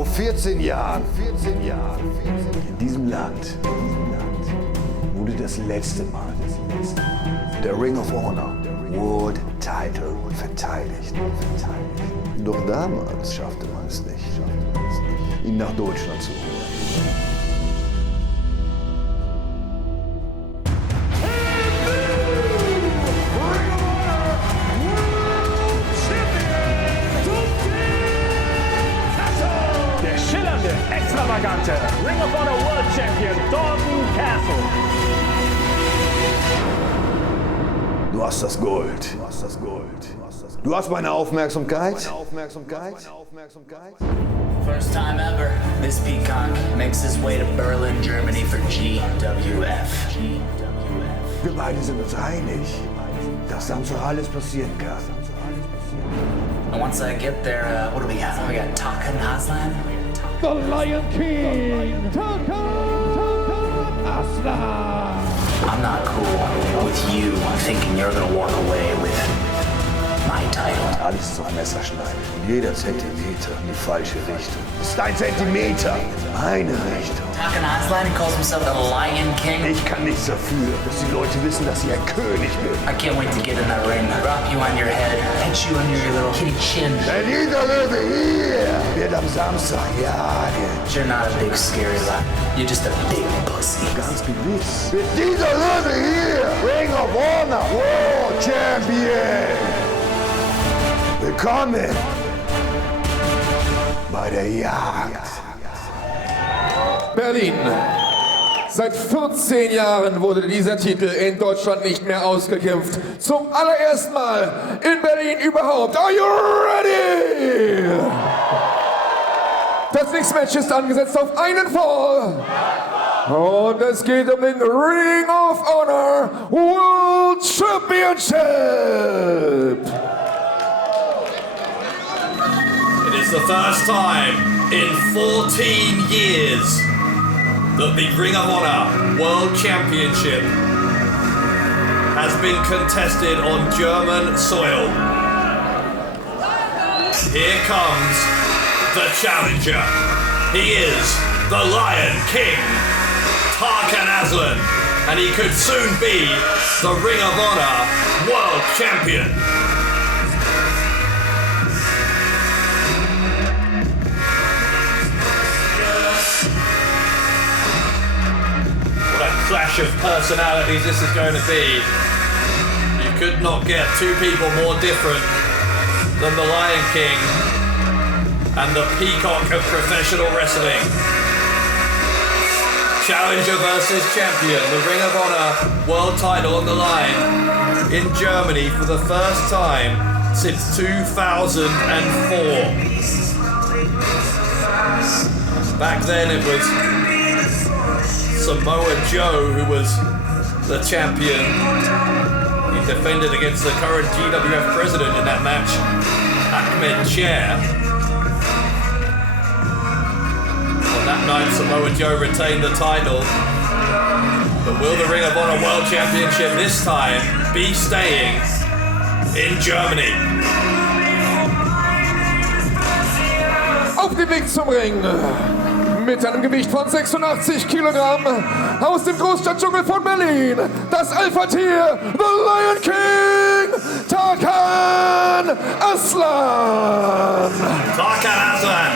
Vor 14 Jahren. In diesem Land wurde das letzte Mal der Ring of Honor World Title verteidigt. Doch damals schaffte man es nicht, ihn nach Deutschland zu holen. Extravagante Ring of Honor World Champion Dalton Castle. Du hast das Gold. Du hast meine Aufmerksamkeit. First time ever, this peacock makes his way to Berlin, Germany for GWF. Wir beide sind uns einig, dass dann so alles passieren kann. And once I get there, what do we got? We got Tarkan Aslan. The Lion King, Tarkan Aslan. I'm not cool with you thinking you're gonna walk away with my title. Alles ist auf Messerschneide. Jeder Zentimeter in die falsche Richtung. Es ist ein Zentimeter in eine Richtung. Tarkan Aslan, he calls himself the Lion King. Ich kann nichts dafür, dass die Leute wissen, dass ich ein König bin. I can't wait to get in that ring, drop you on your head, hit you under your little kitty chin. Der Niederlöwe hier wird am Samstag jagen. You're not a big scary lion. You're just a big pussy. Ganz gewiss. Wird dieser Löwe hier Ring of Honor World Champion. Willkommen bei der Jagd. Berlin. Seit 14 Jahren wurde dieser Titel in Deutschland nicht mehr ausgekämpft. Zum allerersten Mal in Berlin überhaupt. Are you ready? Das nächste Match ist angesetzt auf einen Fall. Und es geht um den Ring of Honor World Championship. It is the first time in 14 years that the Ring of Honor World Championship has been contested on German soil. Here comes the challenger. He is the Lion King, Tarkan Aslan, and he could soon be the Ring of Honor World Champion. Clash of personalities this is going to be. You could not get two people more different than the Lion King and the peacock of professional wrestling. Challenger versus champion, the Ring of Honor world title on the line in Germany for the first time since 2004. Back then it was Samoa Joe, who was the champion. He defended against the current GWF president in that match, Ahmed Chair. On that night, Samoa Joe retained the title. But will the Ring of Honor World Championship this time be staying in Germany? Auf dem Weg zum Ring. Mit einem Gewicht von 86 Kilogramm aus dem Großstadtdschungel von Berlin, das Alpha-Tier, the Lion King, Tarkan Aslan. Tarkan Aslan,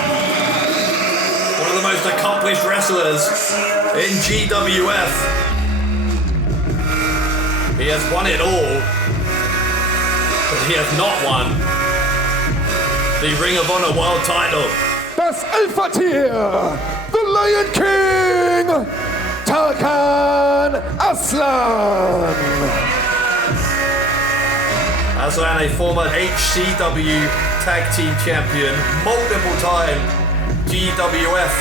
one of the most accomplished wrestlers in GWF. He has won it all, but he has not won the Ring of Honor World title. Das Alpha-Tier, the Lion King, Tarkan Aslan. Aslan, a former HCW Tag Team Champion, multiple time GWF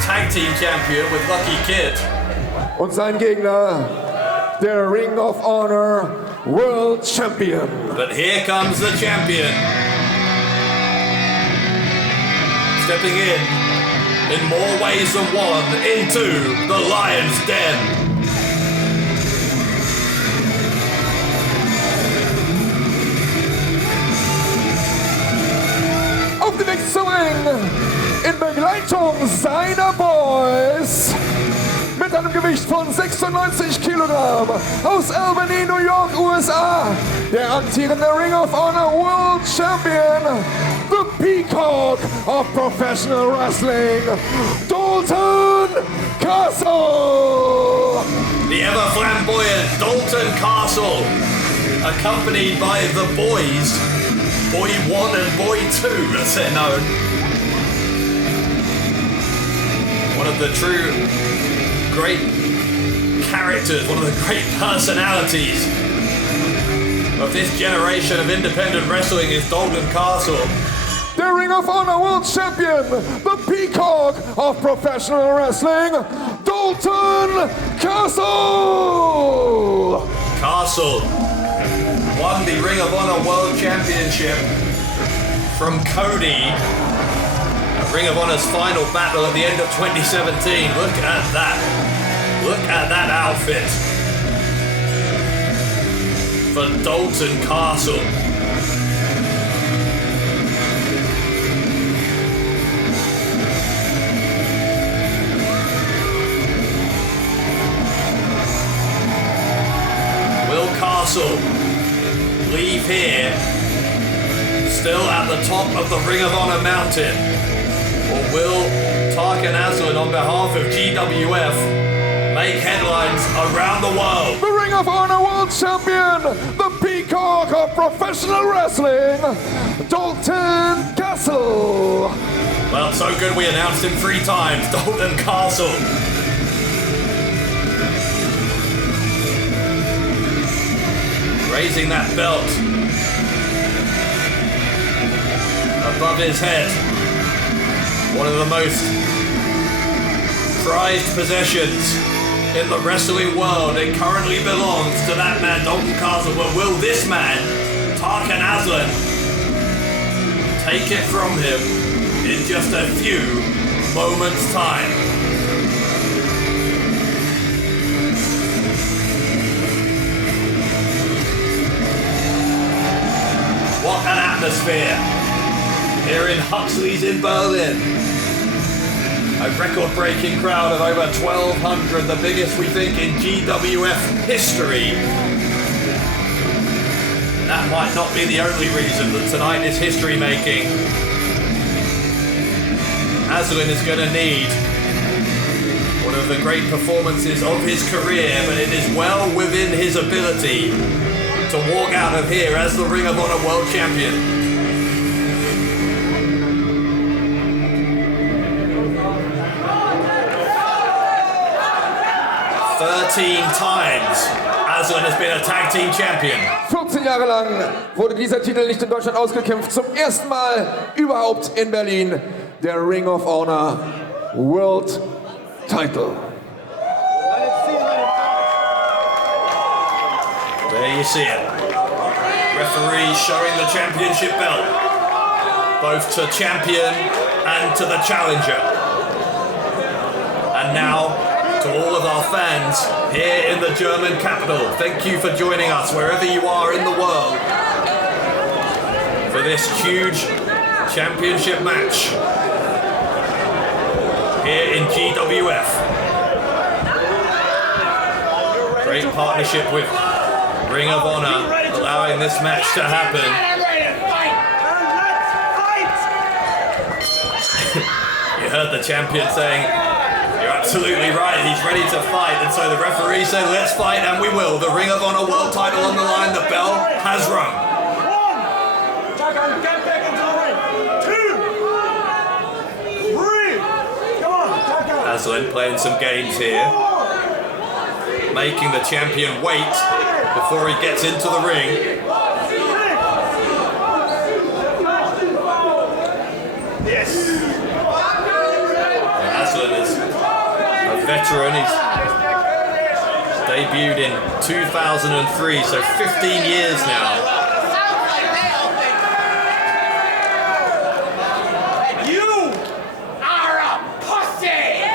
Tag Team Champion with Lucky Kid. Und sein Gegner, der Ring of Honor World Champion. But here comes the champion. Stepping in more ways than one, into the Lion's Den. Auf dem Weg zum Ring in Begleitung seiner Boys mit einem Gewicht von 96 Kilogramm aus Albany, New York, USA, der amtierende Ring of Honor World Champion, the Peacock of Professional Wrestling, Dalton Castle. The ever flamboyant Dalton Castle, accompanied by the boys, Boy 1 and Boy 2 as they're known. One of the true great characters, one of the great personalities of this generation of independent wrestling is Dalton Castle. The Ring of Honor World Champion, the Peacock of Professional Wrestling, Dalton Castle! Castle won the Ring of Honor World Championship from Cody at Ring of Honor's final battle at the end of 2017. Look at that. Look at that outfit for Dalton Castle. Will Castle leave here still at the top of the Ring of Honor mountain? Or will Tarkan Aslan on behalf of GWF make headlines around the world? The Ring of Honor World Champion, the Peacock of Professional Wrestling, Dalton Castle. Well, so good we announced him 3 times, Dalton Castle. Raising that belt above his head. One of the most prized possessions in the wrestling world. It currently belongs to that man, Dalton Castle. But will this man, Tarkan Aslan, take it from him in just a few moments' time? What an atmosphere here in Huxley's in Berlin. A record-breaking crowd of over 1,200, the biggest we think in GWF history. That might not be the only reason that tonight is history-making. Aslan is going to need one of the great performances of his career, but it is well within his ability to walk out of here as the Ring of Honor World Champion. 13 times Aslan has been a Tag Team Champion. 14 Jahre lang wurde dieser Titel nicht in Deutschland ausgekämpft. Zum ersten Mal überhaupt in Berlin der Ring of Honor World Title. There you see it. Referee showing the championship belt, both to champion and to the challenger. And now, to all of our fans here in the German capital, thank you for joining us wherever you are in the world for this huge championship match here in GWF. Great partnership with Ring of Honor, allowing this match to happen. You heard the champion saying, "You're absolutely right, he's ready to fight." And so the referee said, "Let's fight," and we will. The Ring of Honor World title on the line, the bell has rung. 1, get back into the ring. 2, 3, come on, Aslan playing some games here, making the champion wait before he gets into the ring. Yes. Aslan is a veteran. He's debuted in 2003, so 15 years now. You are a pussy.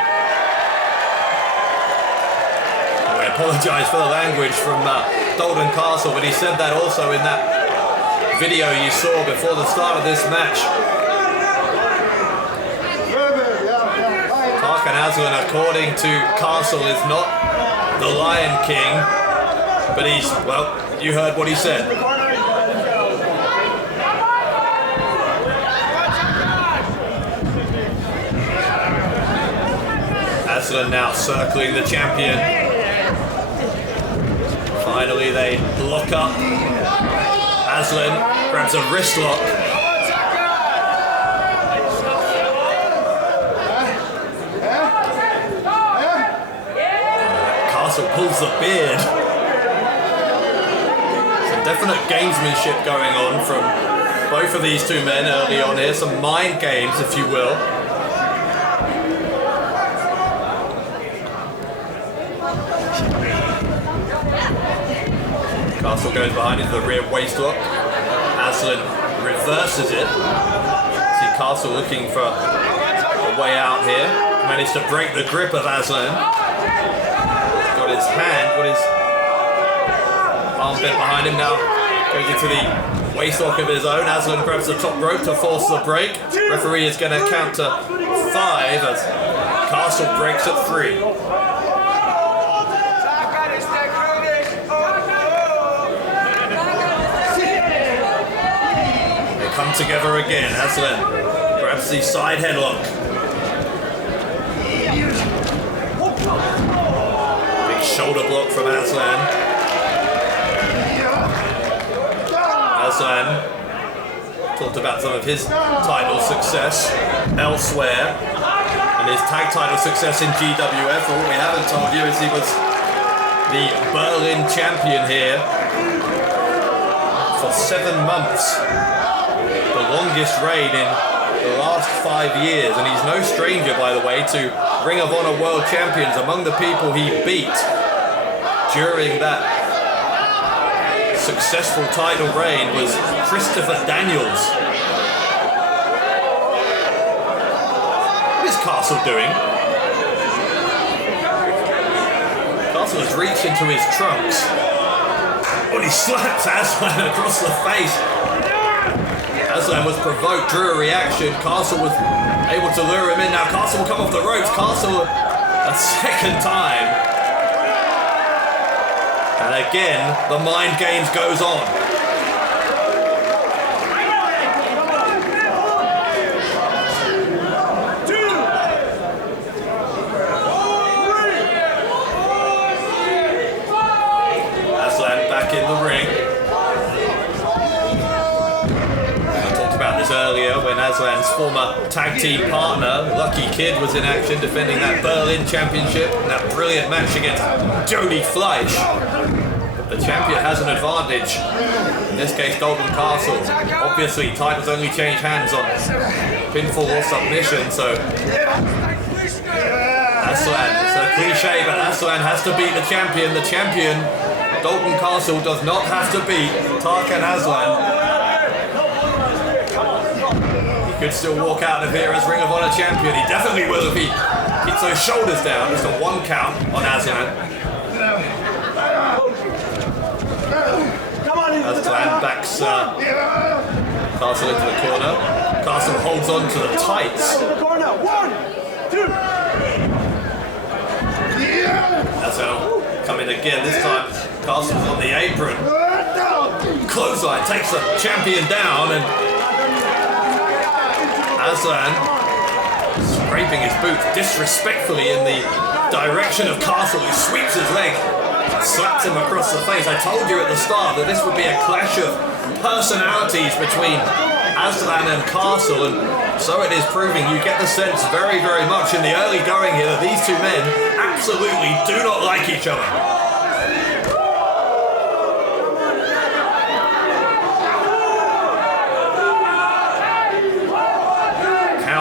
I apologise for the language from Dalton Castle, but he said that also in that video you saw before the start of this match. Tarkan Aslan, according to Castle, is not the Lion King, but he's, well, you heard what he said. Aslan now circling the champion. Finally they lock up. Aslan grabs a wrist lock. Castle pulls the beard. Some definite gamesmanship going on from both of these two men early on here. Some mind games, if you will. Castle goes behind into the rear waist lock. Aslan reverses it. See Castle looking for a way out here. Managed to break the grip of Aslan. Got his arm bent behind him now. Goes into the waist lock of his own. Aslan grabs the top rope to force the break. Referee is going to count to 5 as Castle breaks at 3. Come together again. Aslan grabs the side headlock. Big shoulder block from Aslan. Aslan talked about some of his title success elsewhere and his tag title success in GWF. But what we haven't told you is he was the Berlin champion here for 7 months. The longest reign in the last 5 years, and he's no stranger, by the way, to Ring of Honor World Champions. Among the people he beat during that successful title reign was Christopher Daniels. What is Castle doing? Castle has reached into his trunks. Oh, he slaps Aslan across the face. Aslan was provoked, drew a reaction. Castle was able to lure him in. Now Castle will come off the ropes. Castle a second time. And again, the mind games goes on. Aslan back in the ring. Earlier when Aslan's former tag team partner Lucky Kid was in action defending that Berlin championship, that brilliant match against Jody Fleisch. But the champion has an advantage, in this case Dalton Castle. Obviously titles only change hands on pinfall or submission, so Aslan, it's a cliche, but Aslan has to beat the champion. The champion, Dalton Castle, does not have to beat Tarkan Aslan. Could still walk out of here as Ring of Honor champion. He definitely will if he keeps those shoulders down. Just a 1 count on Aslan. Aslan backs Castle into the corner. Castle holds on to the tights. Aslan coming again. This time Castle's on the apron. Clothesline takes the champion down, and Aslan scraping his boots disrespectfully in the direction of Castle, who sweeps his leg, slaps him across the face. I told you at the start that this would be a clash of personalities between Aslan and Castle, and so it is proving. You get the sense very, very much in the early going here that these two men absolutely do not like each other.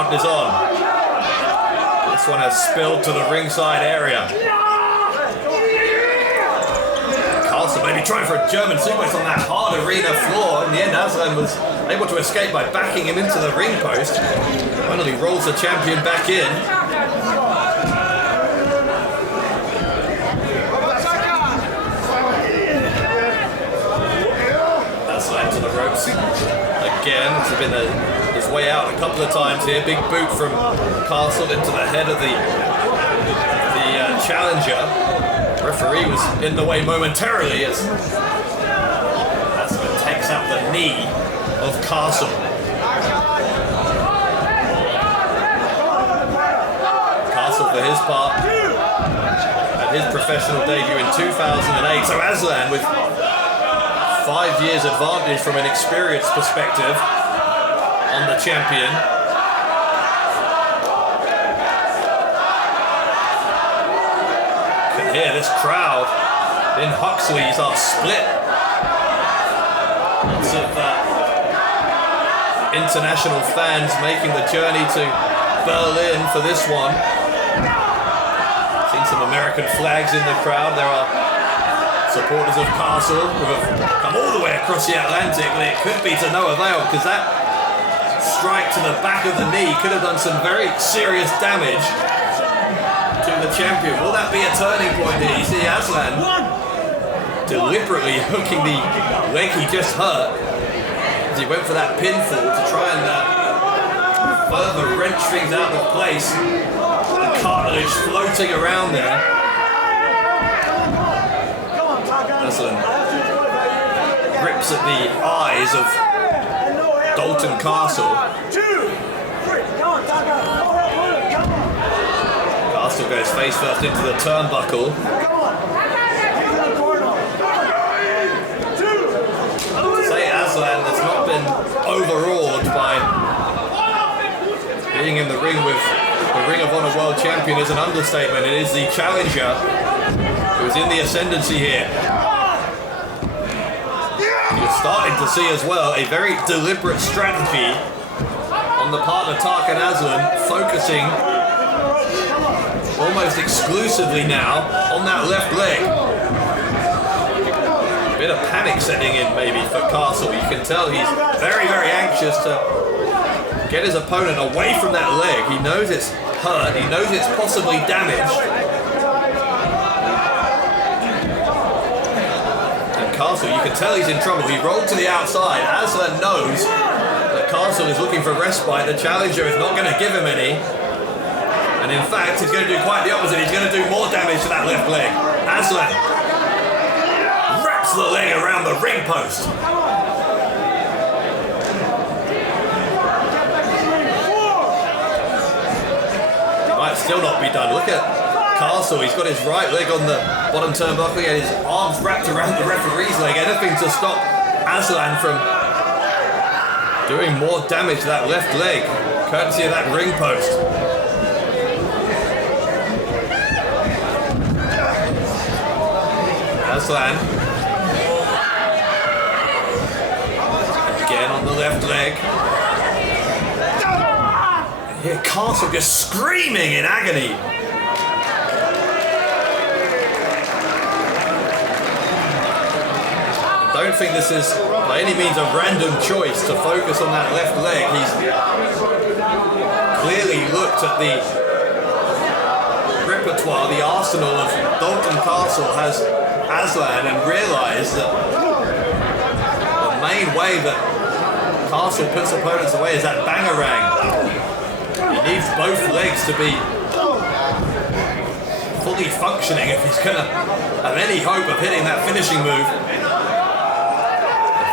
Is on. This one has spilled to the ringside area. Castle maybe trying for a German suplex on that hard arena floor. In the end, Aslan was able to escape by backing him into the ring post. Finally rolls the champion back in. Aslan to the ropes. Again, it's been his way out a couple of times here. Big boot from Castle into the head of the challenger. Referee was in the way momentarily as Aslan takes out the knee of Castle. Castle, for his part, had his professional debut in 2008. So Aslan, with 5 years advantage from an experience perspective on the champion. You can hear this crowd in Huxley's are split. Lots of international fans making the journey to Berlin for this one. Seen some American flags in the crowd. There are supporters of Castle who have come all the way across the Atlantic, but it could be to no avail because that strike to the back of the knee could have done some very serious damage to the champion. Will that be a turning point here? You see Aslan deliberately hooking the leg he just hurt as he went for that pinfall to try and further wrench things out of place. The cartilage floating around there. Aslan rips at the eyes of Dalton Castle. Castle goes face first into the turnbuckle. To say Aslan has not been overawed by being in the ring with the Ring of Honor World Champion is an understatement. It is the challenger who's in the ascendancy here. You're starting to see as well a very deliberate strategy on the part of Tarkan Aslan, focusing almost exclusively now on that left leg. A bit of panic setting in maybe for Castle. You can tell he's very, very anxious to get his opponent away from that leg. He knows it's hurt, he knows it's possibly damaged. Castle, you can tell he's in trouble. He rolled to the outside. Aslan knows that Castle is looking for respite. The challenger is not going to give him any. And in fact, he's going to do quite the opposite. He's going to do more damage to that left leg. Aslan wraps the leg around the ring post. Might still not be done. Look at Castle, he's got his right leg on the bottom turnbuckle and his arms wrapped around the referee's leg. Anything to stop Aslan from doing more damage to that left leg, courtesy of that ring post. Aslan again on the left leg. And here Castle just screaming in agony. I don't think this is by any means a random choice to focus on that left leg. He's clearly looked at the repertoire, the arsenal of Dalton Castle has Aslan, and realised that the main way that Castle puts opponents away is that bangarang. He needs both legs to be fully functioning if he's going to have any hope of hitting that finishing move.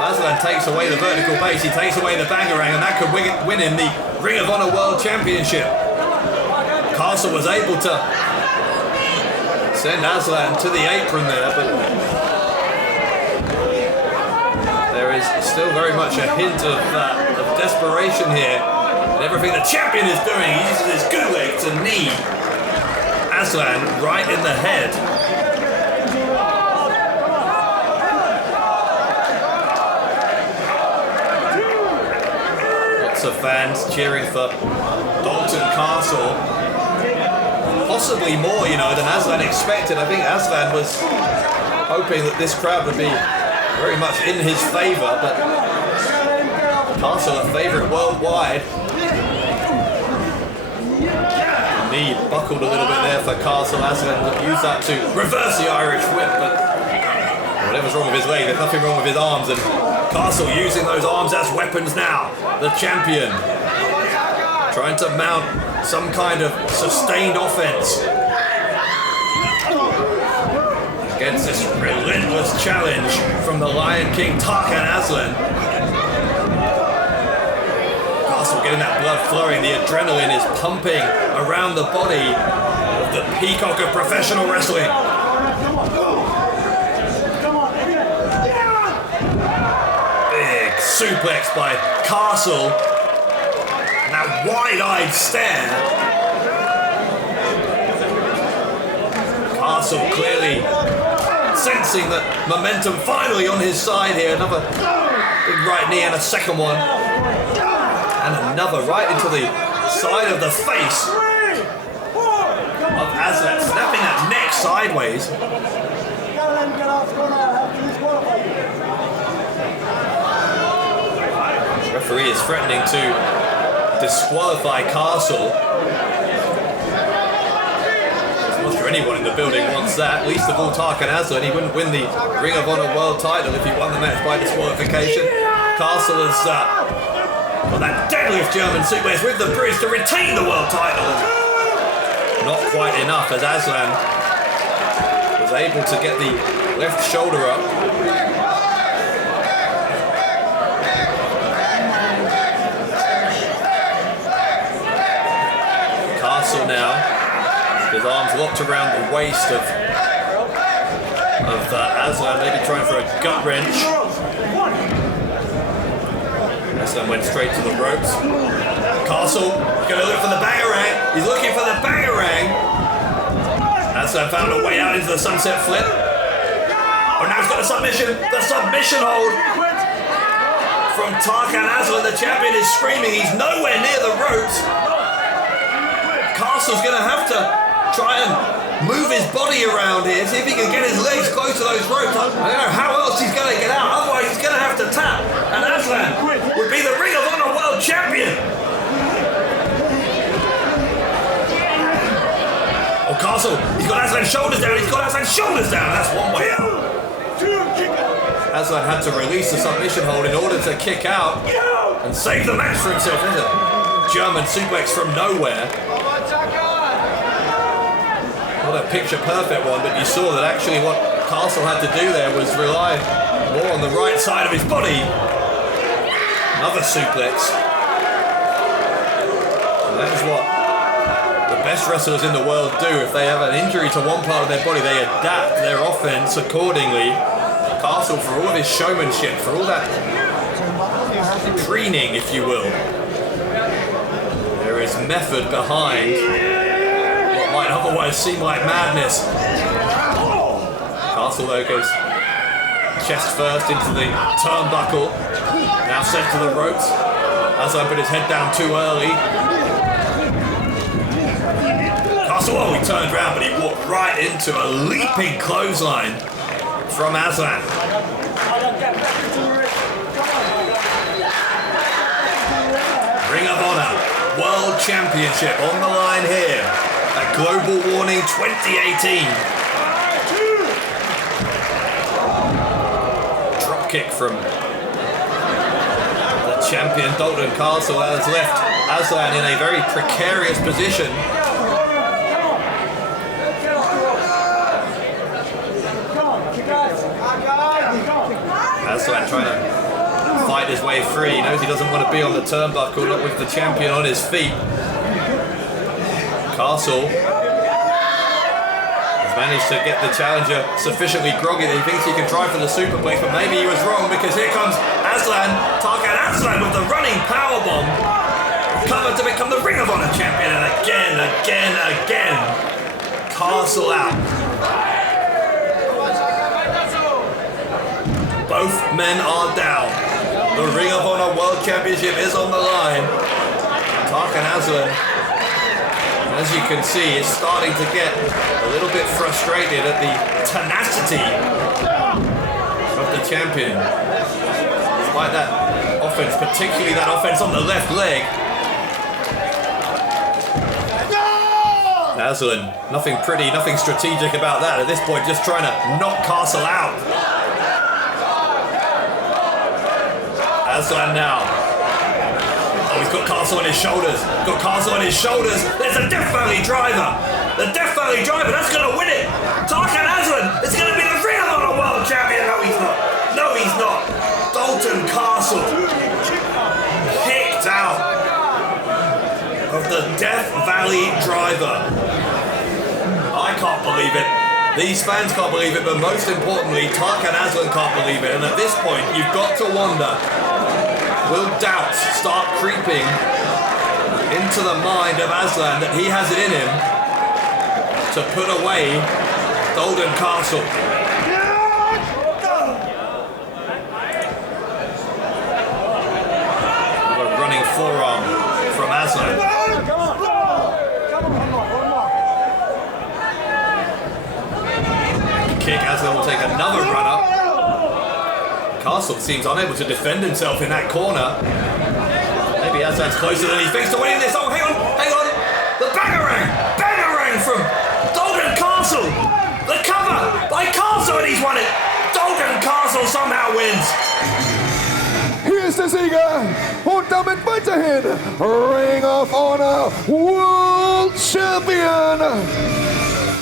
Aslan takes away the vertical base, he takes away the bangarang, and that could win him the Ring of Honor World Championship. Castle was able to send Aslan to the apron there, but there is still very much a hint of desperation here. And everything the champion is doing, he uses his good leg to knee Aslan right in the head. Of fans cheering for Dalton Castle, possibly more, than Aslan expected. I think Aslan was hoping that this crowd would be very much in his favour, but Castle a favourite worldwide. Knee buckled a little bit there for Castle. Aslan used that to reverse the Irish whip, but whatever's wrong with his leg, there's nothing wrong with his arms, and Castle using those arms as weapons now. The champion trying to mount some kind of sustained offense against this relentless challenge from the Lion King, Tarkan Aslan. Castle getting that blood flowing, the adrenaline is pumping around the body of the peacock of professional wrestling. Big suplex by Castle. And that wide-eyed stare. Castle clearly sensing that momentum finally on his side here. Another big right knee and a second one. And another right into the side of the face of Aslan, snapping that neck sideways. The referee is threatening to disqualify Castle. I'm not sure anyone in the building wants that, least of all Tarkan Aslan. He wouldn't win the Ring of Honor World title if he won the match by disqualification. Castle has got that deadlift German suplex with the bridge to retain the world title. Not quite enough as Aslan was able to get the left shoulder up. Castle now, his arms locked around the waist of Aslan, maybe trying for a gut wrench. Aslan went straight to the ropes. Castle, going to look for the bangarang. He's looking for the bangarang. Aslan found a way out into the sunset flip. Oh, now he's got a submission. The submission hold from Tarkan Aslan. The champion is screaming. He's nowhere near the ropes. Castle's going to have to try and move his body around here, see if he can get his legs close to those ropes. I don't know how else he's going to get out, otherwise he's going to have to tap. And Aslan would be the Ring of Honor World Champion. Oh, Castle, he's got Aslan's shoulders down, That's one way out. Aslan had to release the submission hold in order to kick out and save the match for himself. There's a German suplex from nowhere. Not a picture perfect one, but you saw that actually what Castle had to do there was rely more on the right side of his body. Another suplex. And that is what the best wrestlers in the world do. If they have an injury to one part of their body, they adapt their offense accordingly. Castle, for all of his showmanship, for all that training, if you will, there is method behind what might otherwise seem like madness. Castle though goes chest first into the turnbuckle, now sent to the ropes. Aslan put his head down too early. Castle, oh, he turned around, but he walked right into a leaping clothesline from Aslan. Ring of Honor World Championship on the line here at Global Warning 2018. Drop kick from the champion Dalton. Castle has left Aslan in a very precarious position. Aslan trying to fight his way free. He knows he doesn't want to be on the turnbuckle, not with the champion on his feet. Castle has managed to get the challenger sufficiently groggy that he thinks he can try for the superplex, but maybe he was wrong, because here comes Aslan, Tarkan Aslan with the running powerbomb, covered to become the Ring of Honor champion, and again, Castle out. Both men are down. The Ring of Honor World Championship is on the line. Tarkan Aslan, as you can see, is starting to get a little bit frustrated at the tenacity of the champion. Despite that offense, particularly that offense on the left leg. Aslan, nothing pretty, nothing strategic about that. At this point, just trying to knock Castle out. Aslan now. Oh, he's got Castle on his shoulders. Got Castle on his shoulders. There's a Death Valley driver. The Death Valley driver, that's going to win it. Tarkan Aslan is going to be the Ring of Honor World Champion. No, he's not. No, he's not. Dalton Castle kicked out of the Death Valley driver. I can't believe it. These fans can't believe it, but most importantly, Tarkan Aslan can't believe it. And at this point, you've got to wonder, will doubts start creeping into the mind of Aslan that he has it in him to put away Dalton Castle? A running forearm from Aslan. Kick, Aslan will take another run up. Castle seems unable to defend himself in that corner. Maybe Aslan's closer than he thinks to winning this. Oh, hang on. The bangerang from Dalton Castle. The cover by Castle, and he's won it. Dalton Castle somehow wins. Hier ist der Sieger und damit weiterhin Ring of Honor World Champion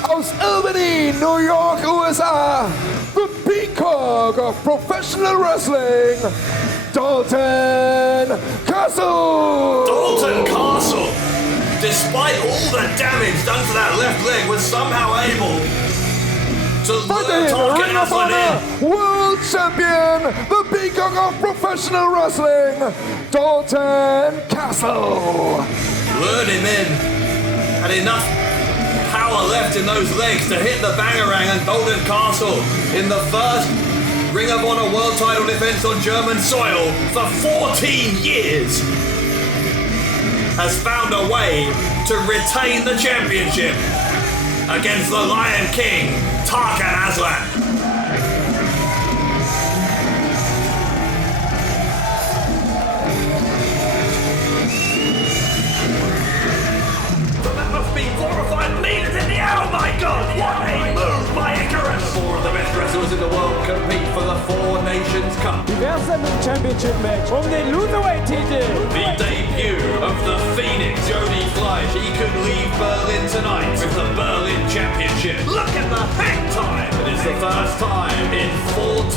aus Albany, New York, USA, the peacock of professional wrestling, Dalton Castle. Dalton Castle, despite all the damage done to that left leg, was somehow able to lure Tarkan Aslan in. World Champion, the peacock of professional wrestling, Dalton Castle. Lured him in, had enough power left in those legs to hit the bangerang, and Dalton Castle in the first Ring of Honor World title defense on German soil for 14 years has found a way to retain the championship against the Lion King, Tarkan Aslan. Glorified leaders in the air, oh my god! What a move by Icarus! Four of the best wrestlers in the world compete for the Four Nations Cup. Diversen Championship Match the Cruiserweight-Titel. The debut of the Phoenix, Jody Fleisch. He could leave Berlin tonight with the Berlin Championship. Look at the hang time! It is the first time in 14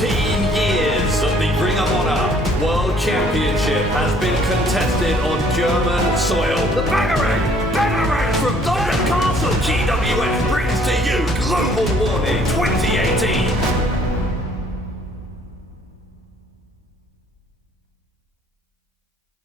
years that the Ring of Honor World Championship has been contested on German soil. The bangerang from Dalton Castle. GWF brings to you Global Warning 2018.